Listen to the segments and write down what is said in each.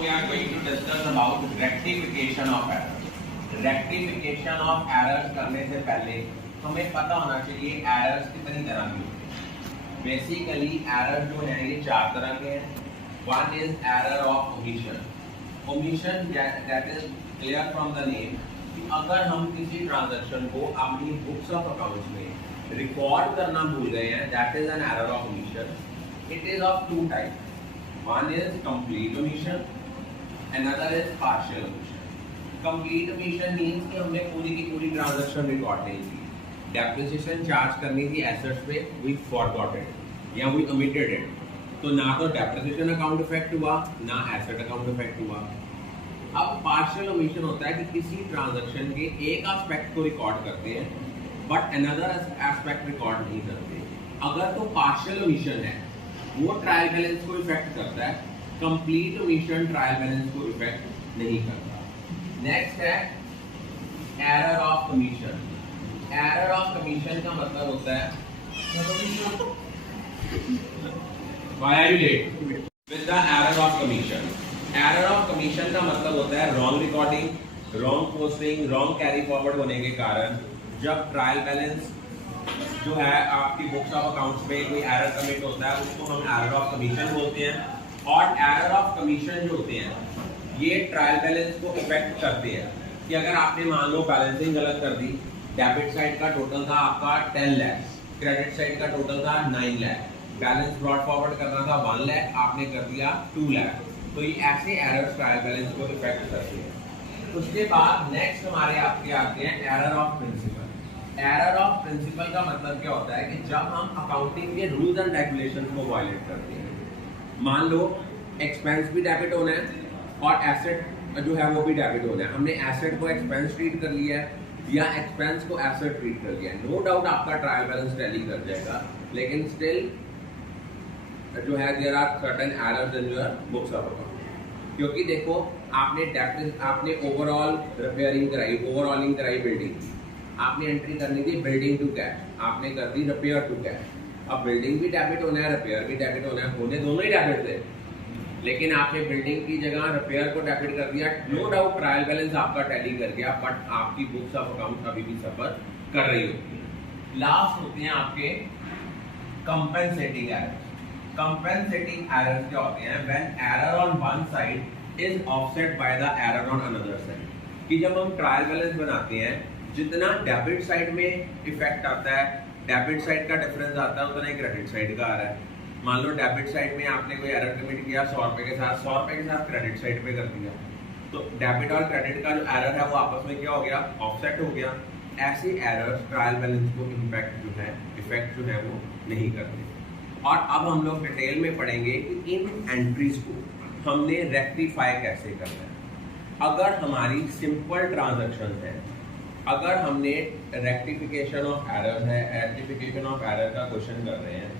we are going to discuss about rectification of error. Rectification of errors करने से पहले हमें पता होना चाहिए errors कितनी तरह की होती हैं. Basically error जो है ये चार तरह के हैं. One is error of omission. Omission that is clear from the name कि अगर हम किसी ट्रांजैक्शन को अपनी बुक्स ऑफ अकाउंट्स में रिकॉर्ड करना भूल गए हैं, that is an error of omission. It is of two types. One is complete omission, another is partial omission. Complete omission means कि हमने पूरी की पूरी ट्रांजैक्शन रिकॉर्ड नहीं की. डेप्रिसिएशन चार्ज करनी थी एसेट्स पे, we forgot it या we omitted it. तो ना तो डेप्रिसिएशन अकाउंट इफेक्ट हुआ, ना एसेट अकाउंट इफेक्ट हुआ. अब पार्शियल ओमिशन होता है कि किसी ट्रांजैक्शन के एक एस्पेक्ट को रिकॉर्ड करते हैं बट अनदर एस्पेक्ट रिकॉर्ड नहीं करते. अगर तो पार्शियल ओमिशन है वो ट्रायल बैलेंस को इफेक्ट करता है, कंप्लीट ओमिशन ट्रायल बैलेंस को इफेक्ट नहीं करता. नेक्स्ट है error of commission. Error of commission का मतलब होता है why are you late with the error of commission. Error of commission का मतलब होता है wrong recording, wrong posting, wrong carry forward होने के कारण जब ट्रायल बैलेंस जो है आपकी बुक्स ऑफ अकाउंट्स में कोई एरर कमिट होता है उसको हम एरर ऑफ कमीशन बोलते हैं. और एरर ऑफ कमीशन जो होते हैं ये ट्रायल बैलेंस को इफेक्ट करते हैं कि अगर आपने मान लो बैलेंसिंग गलत कर दी, डेबिट साइड का टोटल था आपका 10 लाख, क्रेडिट साइड का टोटल था 9 लाख, बैलेंस ब्रॉड फॉरवर्ड करना था 1 लाख, आपने कर दिया 2 लाख. तो ये ऐसे एरर्स ट्रायल बैलेंस को इफेक्ट करते हैं. उसके बाद नेक्स्ट हमारे आपके आते हैं error of principle. Error of principle का मतलब क्या होता है कि जब हम अकाउंटिंग के रूल्स एंड रेगुलेशंस को वायलेट करते हैं. मान लो एक्सपेंस भी डेबिट होना है और एसेट जो है वो भी डेबिट होना है. हमने एसेट को एक्सपेंस ट्रीट कर लिया है या एक्सपेंस को एसेट ट्रीट कर लिया है. नो डाउट आपका ट्रायल बैलेंस टैली कर जाएगा, लेकिन स्टिल जो है there are certain errors in your books of account. क्योंकि देखो आपने ओवरऑल रिपेयरिंग कराई, ओवरऑलिंग कराई बिल्डिंग की, आपने एंट्री करनी थी बिल्डिंग टू कैश, आपने कर दी रिपेयर टू कैश. अब बिल्डिंग भी डेबिट होना है, रिपेयर भी डेबिट होना है, होने दोनों ही डेबिट थे, लेकिन आपने बिल्डिंग की जगह रिपेयर को डेबिट कर दिया. नो डाउट ट्रायल बैलेंस आपका टैली कर गया, बट आपकी बुक्स ऑफ अकाउंट अभी भी सफर कर रही होती है. लास्ट होते हैं आपके कंपेंसेटिंग एरर्स. कंपेंसेटिंग एरर्स क्या होते हैं? When error on one side is offset by the error on another side. कि जब हम ट्रायल बैलेंस बनाते हैं जितना डेबिट साइड में इफेक्ट आता है, डेबिट साइड का डिफरेंस आता है, उतना ही क्रेडिट साइड का आ रहा है. मान लो डेबिट साइड में आपने कोई एरर कमिट किया 100 रुपए के साथ, 100 रुपए के साथ क्रेडिट साइड पे कर दिया, तो डेबिट और क्रेडिट का जो एरर है वो आपस में क्या हो गया? ऑफसेट हो गया. ऐसे एरर्स ट्रायल बैलेंस को इम्पैक्ट जो है, इफेक्ट जो है वो नहीं करते. और अब हम लोग डिटेल में पढ़ेंगे कि इन एंट्रीज को हमने रेक्टिफाई कैसे करना है. अगर हमारी सिंपल ट्रांजैक्शन है, अगर हमने रेक्टिफिकेशन ऑफ एरर है, रेक्टिफिकेशन ऑफ एरर का क्वेश्चन कर रहे हैं,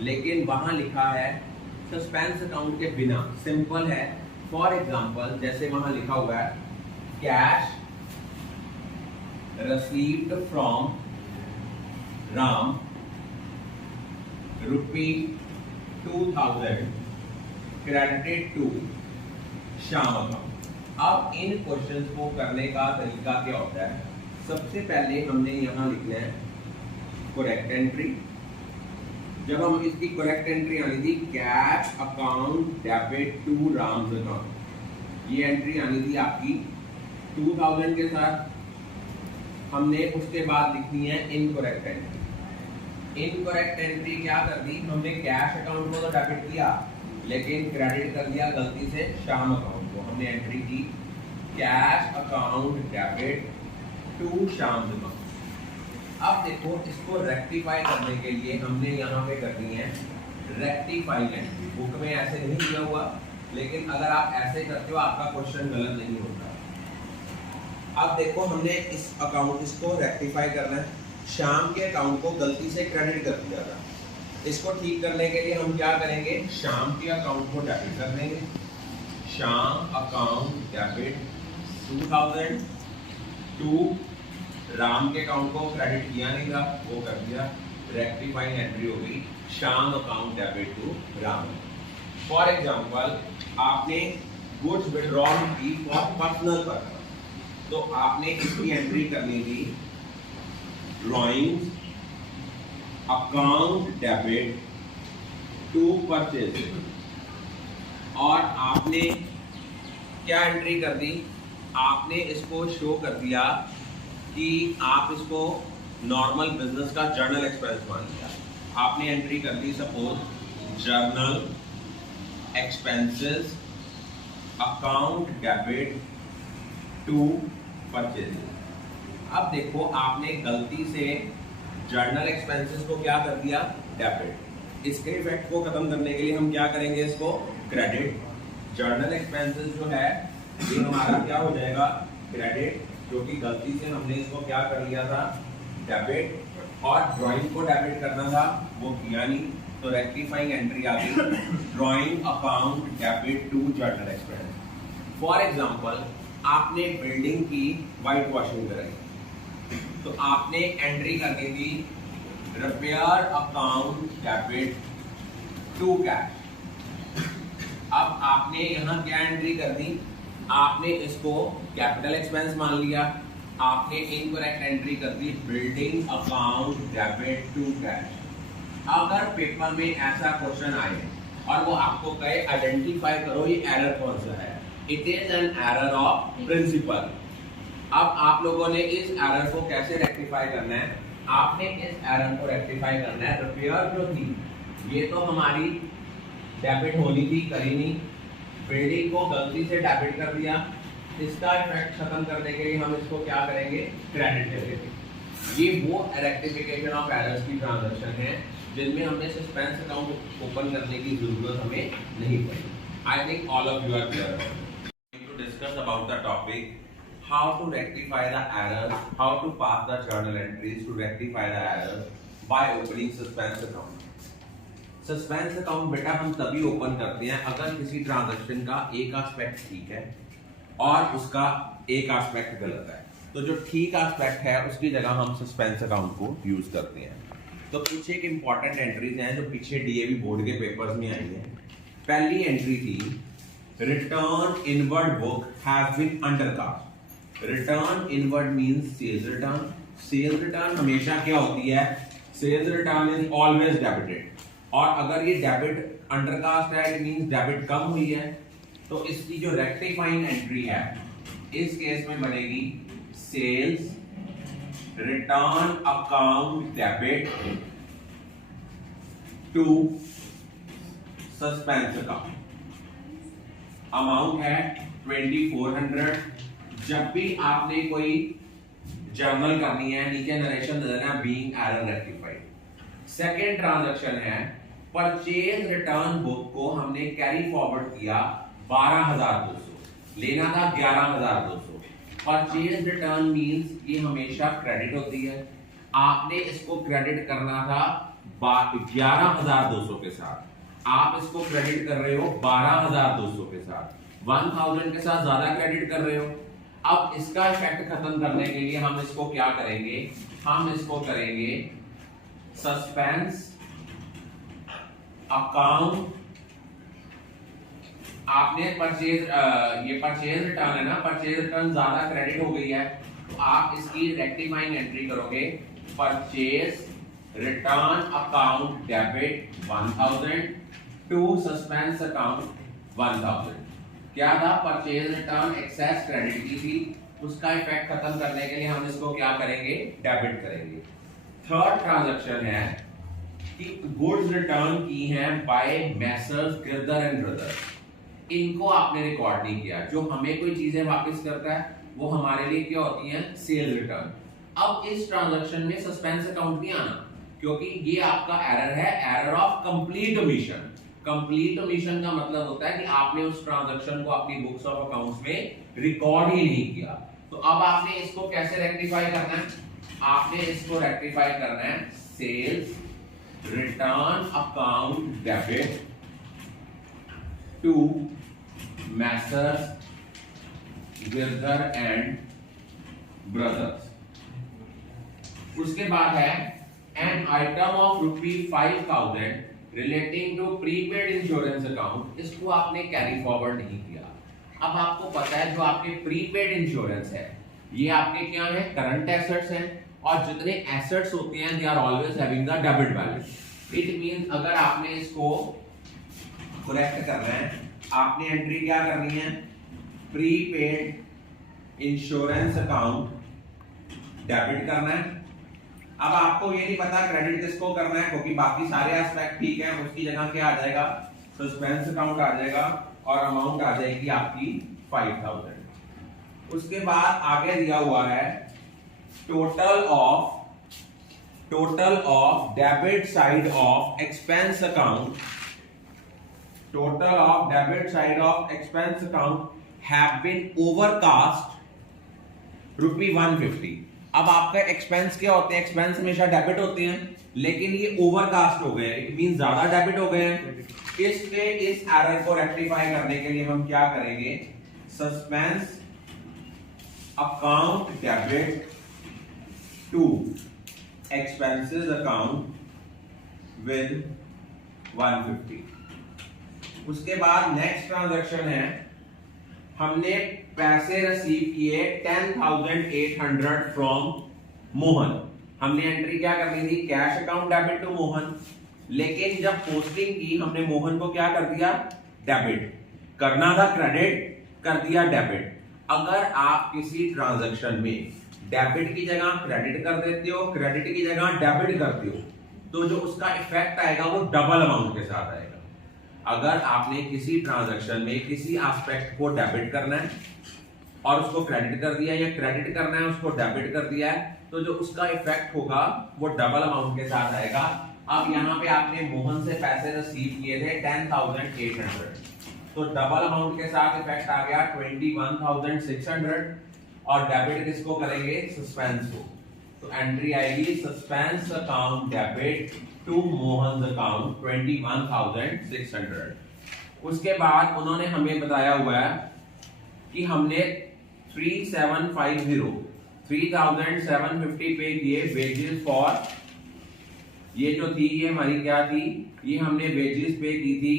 लेकिन वहां लिखा है सस्पेंस अकाउंट के बिना, सिंपल है. फॉर एग्जांपल जैसे वहां लिखा हुआ है cash received from Ram ₹2000 credited to Shyam account. अब इन क्वेश्चंस को करने का तरीका क्या होता है? सबसे पहले हमने यहाँ लिखना है करेक्ट एंट्री. जब हम इसकी करेक्ट एंट्री आनी थी cash account debit to Ram's account, ये एंट्री आनी थी आपकी 2000 के साथ. हमने उसके बाद लिखनी है इनकरेक्ट एंट्री. इनकरेक्ट एंट्री क्या कर दी? हमने कैश अकाउंट को तो डेबिट किया लेकिन क्रेडिट कर दिया गलती से श्याम अकाउंट को. हमने एंट्री की cash account debit to Shyam account. अब देखो इसको रेक्टिफाई करने के लिए हमने यहाँ पे करनी है रेक्टिफाई एंट्री. बुक में ऐसे नहीं दिया हुआ, लेकिन अगर आप ऐसे करते हो आपका क्वेश्चन गलत नहीं होता. अब देखो हमने इस अकाउंट इसको रेक्टिफाई करना है. श्याम के अकाउंट को गलती से क्रेडिट कर दिया था. इसको ठीक करने के लिए हम क्या करेंगे? श्याम के अकाउंट को डेबिट कर देंगे. Shyam account debit 2000 to Ram के अकाउंट को क्रेडिट किया नहीं था, वो कर दिया. रेक्टिफाइंग एंट्री हो गई Shyam account debit to Ram. For example आपने गुड्स विड्रॉल की फॉर पर्सनल पर्पस, तो आपने इसकी एंट्री करनी थी drawings account debit to purchase, और आपने क्या एंट्री कर दी, आपने इसको शो कर दिया कि आप इसको नॉर्मल बिजनेस का जर्नल एक्सपेंस मान लिया। आपने एंट्री कर दी suppose journal expenses account debit to purchase. अब देखो आपने गलती से जर्नल एक्सपेंसेस को क्या कर दिया, डेबिट। इसके इफेक्ट को खत्म करने के लिए हम क्या करेंगे, इसको क्रेडिट। जर्नल एक्सपेंसेस जो है ये हमारा क्या हो जाएगा, क्रेडिट, क्योंकि गलती से हमने इसको क्या कर लिया था, डेबिट, और ड्राइंग को डेबिट करना था वो किया नहीं, तो रेक्टिफाइंग एंट्री आ गई drawing account debit to general expense. For example आपने बिल्डिंग की वाइट वॉशिंग कराई, तो आपने एंट्री करनी थी repair account debit to cash. अब आपने यहां क्या एंट्री कर दी, आपने इसको कैपिटल एक्सपेंस मान लिया, आपने इनकरेक्ट एंट्री कर दी building account debit to cash. अगर पेपर में ऐसा क्वेश्चन आए और वो आपको कहे आइडेंटिफाई करो ये एरर कौन सा है, it is an error of principle. अब आप लोगों ने इस एरर को कैसे रेक्टिफाई करना है, आपने इस एरर को रेक्टिफाई करना है। रिपेयर जो थी ये तो हमारी डेबिट होनी थी, करी नहीं, बिल्डिंग को गलती से डेबिट कर दिया, इसका इफेक्ट खत्म करने के लिए हम इसको क्या करेंगे, क्रेडिट ले लेंगे। ये वो रेक्टिफिकेशन ऑफ एरर्स की ट्रांजैक्शन है जिनमें हमने सस्पेंस अकाउंट ओपन करने की जरूरत हमें नहीं पड़ी। I think all of you are clear. To discuss about the topic how to rectify the errors, how to pass the journal entries to rectify the errors by opening suspense account. Suspense account बेटा हम तभी open करते हैं अगर किसी transaction का एक aspect ठीक है और उसका एक एस्पेक्ट गलत है। तो जो ठीक एस्पेक्ट है उसकी जगह हम सस्पेंस अकाउंट को यूज करते हैं। तो पीछे एक इंपॉर्टेंट एंट्रीज हैं जो पीछे डीएवी बोर्ड के पेपर्स में आई है। पहली एंट्री थी return inward book have been undercast. Return inward means sales return. Sales return हमेशा क्या होती है, sales return is always debited, और अगर ये डेबिट अंडरकास्ट है इट मींस डेबिट कम हुई है। तो इसकी जो रेक्टिफाइंग एंट्री है इस केस में बनेगी sales return account debit to suspense account. Amount है 2400। जब भी आपने कोई जर्नल करनी है नीचे नरेशन दे देना being error rectified. Second transaction है परचेज रिटर्न बुक को हमने कैरी फॉरवर्ड किया 12,200, लेना था 11,200। परचेज रिटर्न मींस ये हमेशा क्रेडिट होती है, आपने इसको क्रेडिट करना था 11,200 के साथ, आप इसको क्रेडिट कर रहे हो 12,200 के साथ, 1,000 के साथ ज्यादा क्रेडिट कर रहे हो। अब इसका इफेक्ट खत्म करने के लिए हम इसको क्या करेंगे, हम इसको करेंगे सस्पेंस अकाउंट। आपने परचेज ये परचेज रिटर्न है ना, परचेज रिटर्न ज्यादा क्रेडिट हो गई है तो आप इसकी रेक्टिफाइंग एंट्री करोगे purchase return account debit 1000 to suspense account 1000। क्या था, परचेज रिटर्न एक्सेस क्रेडिट की थी, उसका इफेक्ट खत्म करने के लिए हम इसको क्या करेंगे, डेबिट करेंगे। थर्ड ट्रांजैक्शन है कि गुड्स रिटर्न की हैं by messrs Girdhar and brothers, इनको आपने रिकॉर्ड नहीं किया। जो हमें कोई चीजें वापस करता है वो हमारे लिए क्या होती हैं, सेल रिटर्न। अब इस ट्रांजैक्शन में सस्पेंस अकाउंट नहीं आना क्योंकि ये आपका एरर है, error of complete omission. Complete omission का मतलब होता है कि आपने उस ट्रांजैक्शन को अपनी बुक्स ऑफ अकाउंट्स में रिकॉर्ड ही नहीं किया। तो अब आपने इसको कैसे रेक्टिफाई करना है, आपने इसको रेक्टिफाई करना है sales return account debit to messrs Girdhar and brothers. उसके बाद है an item of ₹5,000 relating to prepaid insurance account, इसको आपने कैरी फॉरवर्ड नहीं किया। अब आपको पता है जो आपके प्रीपेड इंश्योरेंस है ये आपके क्या है, करंट एसेट्स हैं, और जितने एसेट्स होते हैं they are always having the debit balance. It means अगर आपने इसको करेक्ट करना है, आपने एंट्री क्या करनी है, प्रीपेड इंश्योरेंस अकाउंट डेबिट करना है। अब आपको ये नहीं पता क्रेडिट किसको करना है, क्योंकि बाकी सारे एस्पेक्ट ठीक है, उसकी जगह क्या आ जाएगा, सस्पेंस अकाउंट आ जाएगा और अमाउंट आ जाएगी आपकी 5000। उसके बाद आगे दिया हुआ है total of debit side of expense account, total of debit side of expense account have been overcast ₹150। अब आपका एक्सपेंस क्या होते हैं, एक्सपेंस हमेशा डेबिट होते हैं, लेकिन ये ओवरकास्ट हो गए, इट मीन ज्यादा डेबिट हो गए हैं। इस एरर को रेक्टिफाई करने के लिए हम क्या करेंगे, suspense account debit to expenses account with 150। उसके बाद नेक्स्ट ट्रांजैक्शन है, हमने पैसे रिसीव किए 10,800 फ्रॉम मोहन। हमने एंट्री क्या करनी थी, cash account debit to Mohan, लेकिन जब पोस्टिंग की हमने मोहन को क्या कर दिया, डेबिट करना था, क्रेडिट कर दिया डेबिट। अगर आप किसी ट्रांजैक्शन में डेबिट की जगह क्रेडिट कर देते हो, क्रेडिट की जगह डेबिट करते हो, तो जो उसका इफेक्ट आएगा वो डबल अमाउंट के साथ आएगा। अगर आपने किसी ट्रांजैक्शन में किसी एस्पेक्ट को डेबिट करना है और उसको क्रेडिट कर दिया, या क्रेडिट करना है उसको डेबिट कर दिया है, तो जो उसका इफेक्ट होगा वो डबल अमाउंट के साथ आएगा। अब यहाँ पे आपने मोहन से पैसे रिसीव किए थे 10,800, तो डबल अमाउंट के साथ इफेक्ट आ गया 21,600, और डेबिट किसको करेंगे, सस्पेंस को। तो एंट्री आएगी suspense account debit to Mohan account 21,600। उसके बाद उन्होंने हमें बताया हुआ है कि हमने 3,750 पे किए वेजेस फॉर, ये जो थी ये हमारी क्या थी, ये हमने वेजेस पे की थी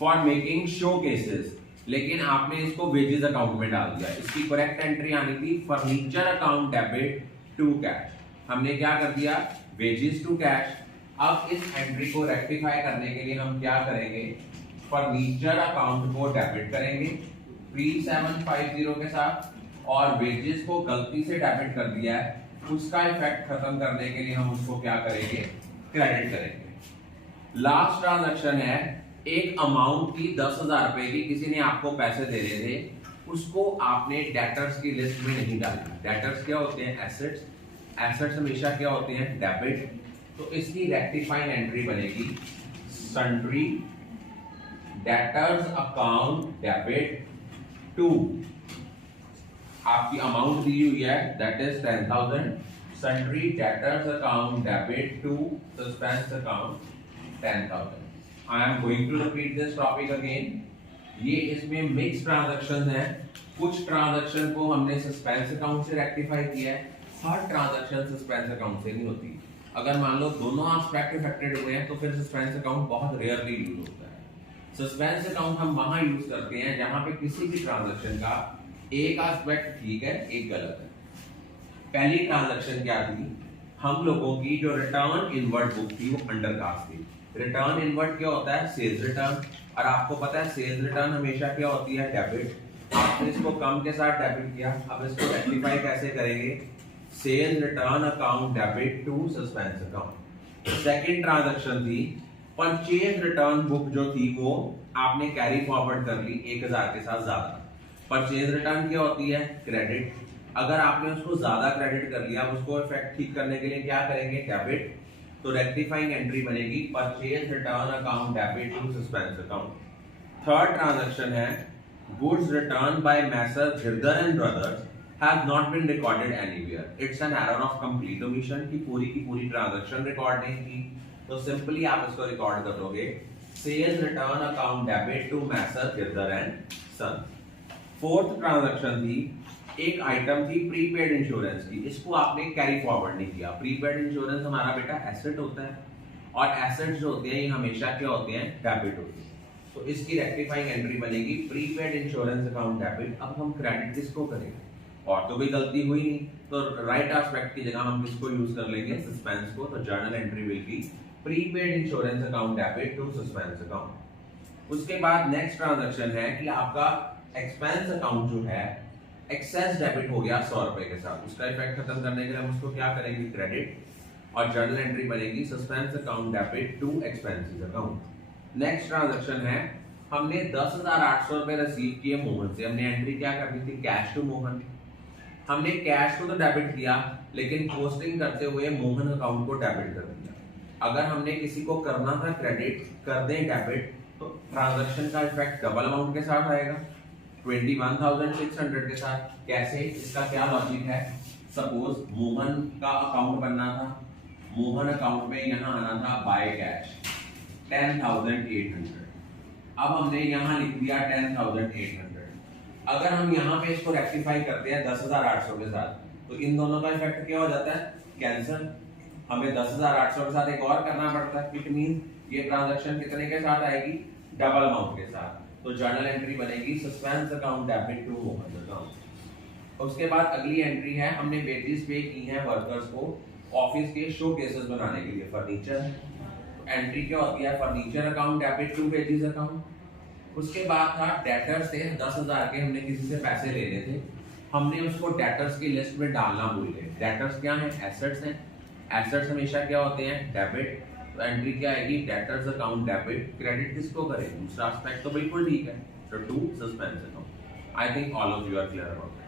फॉर मेकिंग शो केसेस, लेकिन आपने इसको वेजेस अकाउंट में डाल दिया। इसकी करेक्ट एंट्री आनी थी furniture account debit to cash, हमने क्या कर दिया, वेजेस टू कैश। अब इस एंट्री को रेक्टिफाई करने के लिए हम क्या करेंगे, फर्नीचर अकाउंट को डेबिट करेंगे 3750 के साथ, और वेजेस को गलती से डेबिट कर दिया है, उसका इफेक्ट खत्म करने के लिए हम उसको क्या करेंगे, क्रेडिट करेंगे। लास्ट ट्रांजैक्शन है, एक अमाउंट की 10,000 रुपए की किसी ने आपको पैसे देने थे, उसको आपने डेटर्स की लिस्ट में नहीं डाला। डेटर्स क्या होते हैं, एसेट्स, एसेट्स हमेशा क्या होते हैं, डेबिट। तो इसकी रेक्टिफाइंग एंट्री बनेगी sundry debtors account debit to, आपकी अमाउंट दी हुई है that is 10,000, sundry debtors account debit to suspense account 10,000। I am going to repeat this topic again. ये इसमें मिक्स ट्रांजैक्शन है, कुछ ट्रांजैक्शन को हमने सस्पेंस अकाउंट से रेक्टिफाई किया है, हर ट्रांजैक्शन सस्पेंस अकाउंट से नहीं होती। अगर मान लो दोनों एस्पेक्ट अफेक्टेड हुए हैं तो फिर सस्पेंस अकाउंट बहुत रेयरली यूज होता है। सस्पेंस अकाउंट हम वहां यूज करते हैं जहां पे किसी भी ट्रांजैक्शन का एक एस्पेक्ट ठीक है, एक गलत है। पहली ट्रांजैक्शन क्या थी, हम लोगों की जो रिटर्न इनवर्ड बुक थी वो अंडरकास्ट थी। रिटर्न इनवर्ड क्या होता है, सेल्स रिटर्न, और आपको पता है सेल्स रिटर्न हमेशा क्या होती है, डेबिट। आपने इसको कम के साथ डेबिट किया, अब इसको रेक्टिफाई कैसे करेंगे, sales return account debit to suspense account. Second transaction थी परचेज रिटर्न बुक, जो थी वो आपने कैरी फॉरवर्ड कर ली 1,000 के साथ ज्यादा। परचेज रिटर्न क्या होती है, क्रेडिट। अगर आपने उसको ज्यादा क्रेडिट कर लिया, उसको इफेक्ट ठीक करने के लिए क्या करेंगे, डेबिट। तो रेक्टिफाइंग एंट्री बनेगी purchase return account debit to suspense account. Third transaction है goods return by messrs Girdhar and brothers have not been recorded anywhere. It's an error of complete omission की पूरी ट्रांजैक्शन रिकॉर्ड नहीं की, तो simply आप इसको record कर दोगे sales return account debit to messrs Girdhar and son. Fourth transaction थी, एक आइटम थी प्रीपेड इंश्योरेंस की, इसको आपने कैरी फॉरवर्ड नहीं किया। प्रीपेड इंश्योरेंस हमारा बेटा एसेट होता है, और एसेट जो होते हैं ये हमेशा क्या होते हैं, डेबिट होते हैं। तो इसकी रेक्टिफाइंग एंट्री बनेगी प्रीपेड इंश्योरेंस अकाउंट डेबिट। अब हम क्रेडिट किसको करेंगे, और तो कोई गलती हुई नहीं, तो राइट एस्पेक्ट की जगह हम किसको यूज कर लेंगे, सस्पेंस को। तो journal entry will be prepaid insurance account debit to suspense account. उसके बाद नेक्स्ट ट्रांजैक्शन है कि आपका एक्सपेंस अकाउंट जो है एक्सेस डेबिट हो गया 100 रुपए के साथ, उसका इफेक्ट खत्म करने के लिए हम उसको क्या करेंगे, क्रेडिट, और जर्नल एंट्री बनेगी suspense account debit to expenses account. Next transaction है, हमने 10,800 रुपए रिसीव किए मोहन से, हमने एंट्री क्या करनी थी, कैश टू मोहन। हमने कैश को तो डेबिट किया, लेकिन पोस्टिंग करते हुए मोहन अकाउंट को डेबिट कर दिया। अगर हमने किसी को करना था क्रेडिट, कर दें डेबिट, तो ट्रांजैक्शन का इफेक्ट डबल अमाउंट के साथ आएगा, 21,600 के साथ। कैसे, इसका क्या लॉजिक है, सपोज मोहन का अकाउंट बनना था, मोहन अकाउंट में यहाँ आना था बाय कैश 10,800, अब हमने यहाँ लिख दिया 10,800। अगर हम यहाँ पे इसको रेक्टिफाई करते हैं 10,800 के साथ, तो इन दोनों का इफेक्ट क्या हो जाता है, कैंसिल। हमें 10,800 के साथ एक और करना पड़ता है, इट मींस ये ट्रांजैक्शन कितने के साथ आएगी, डबल अमाउंट के साथ। तो जर्नल एंट्री बनेगी suspense account debit to Mohan account. उसके बाद अगली एंट्री है, हमने वेजेस पे की हैं वर्कर्स को ऑफिस के शो केसेस बनाने के लिए, फर्नीचर। तो एंट्री क्या होती है, furniture account debit to wages account. उसके बाद था डेटर्स थे 10,000 के, हमने किसी से पैसे लेने थे, हमने उसको डेटर्स की लिस्ट में डालना भूल गए। डेटर्स क्या है, एसेट्स हैं, एसेट्स हमेशा क्या होते हैं, डेबिट। तो एंट्री क्या आएगी, डेटर्स अकाउंट डेबिट। क्रेडिट किसको करें, दूसरा एस्पेक्ट तो बिल्कुल ठीक है, तो to suspense account. I think all of you are clear about